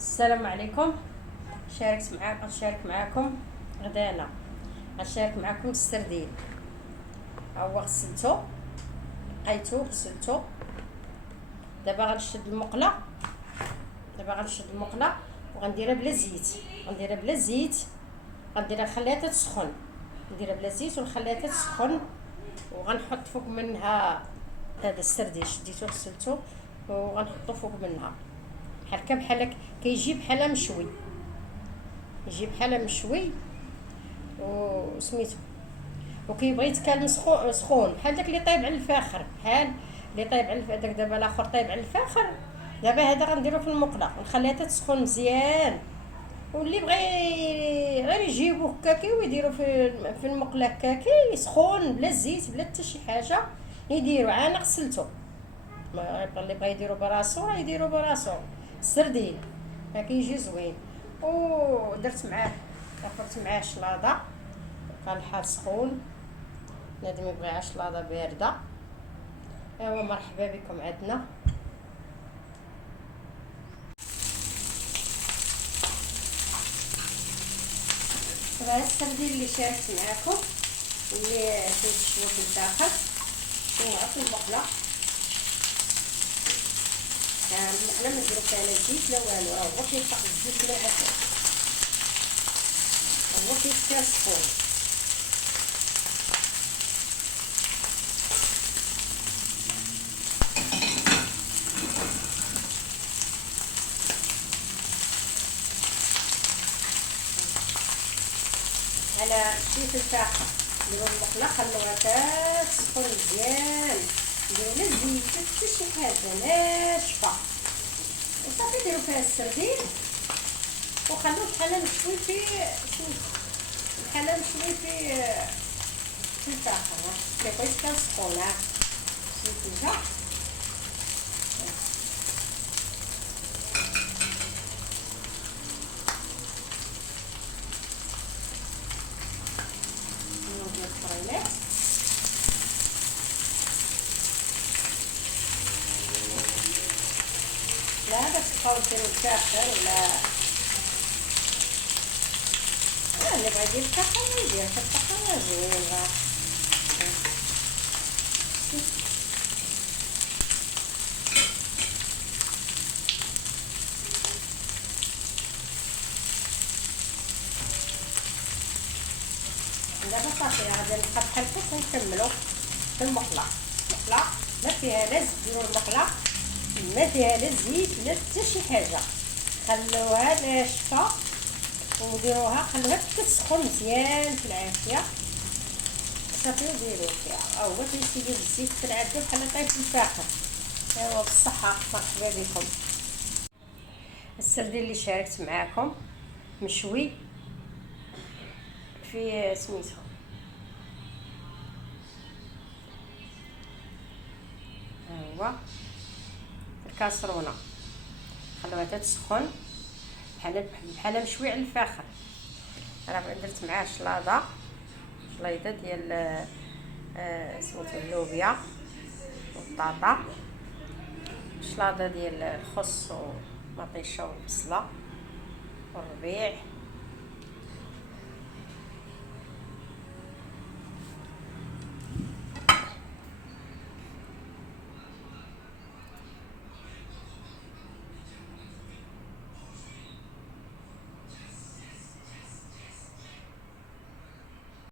السلام عليكم. غنشارك معاكم غدانا. غنشارك معاكم السردين. هو غسلتو، نقيتو، غسلتو. دابا غنشد المقله وغنديرها بلا زيت. غنديرها نخليها تسخن، نديرها بلا زيت ونخليها تسخن. وغنحط فوق منها هذا السردين، شديتو غسلتو وغنحطو فوق منها بحال كيجي بحال مشوي، وسميتو وكيبغي يتكال سخون بحال داك اللي طايب على الفاخر، داك دابا الاخر طايب على الفاخر. دابا هذا غنديرو في المقله ونخليها تسخن مزيان. واللي بغى غير يجيبو هكاكي ويديرو في المقله هكاكي سخون بلا زيت بلا حتى شي حاجه يديرو. انا غسلتو، اللي بغى يديرو براسو راه يديرو براسو. السردين كيجي زوين. ودرت معاه فرت معاه شلاضه، كان الحال سخون، بنادم يبغيها شلاضه بارده. ايوا مرحبا بكم عندنا. هذا السردين اللي شاركت معاكم اللي كيتشوى في الداخل كينوض في المقله. المقله ما نديرو فيها لا زيت لا والو، راه هو كيطلق الزيت من العسل، هو كيتكال سخون. على شيف الفاخر نديرو المقله خلوها تسخن مزيان، نديرو لا زيت لا حتى شي حاجه ناشفه وصافي. ديرو فيها السردين وخلوه بحال مشوي في الفاخر. كيبغي يتكال سخون. شوفوا ندير الفرينات. لا باش تبقاو ديرو الفاخر ولا اللي بغا يدير الفاخر يدير الفاخر زوين. دابا صافي غادي نبقى بحال هكا ونكملو في المقله. ما فيها لا زيت، ديروا المقله ما فيها لا زيت لا حتى شي حاجه، خلوها ناشفه وديروها خلوها تسخن مزيان في العافيه صافي. وديروا فيها هو كيسيلي بالزيت كنعدو بحال طايب في الفاخر. ايوا بالصحه، مرحبا بكم. السردين اللي شاركت معاكم مشوي في سميتو هو في الكاسرونه، خلوها تسخن بحال مشوي على الفاخر. راه درت معاه شلاضه ديال سميتو اللوبيا والبطاطا، شلاضه ديال الخس ومطيشه والبصله والربيع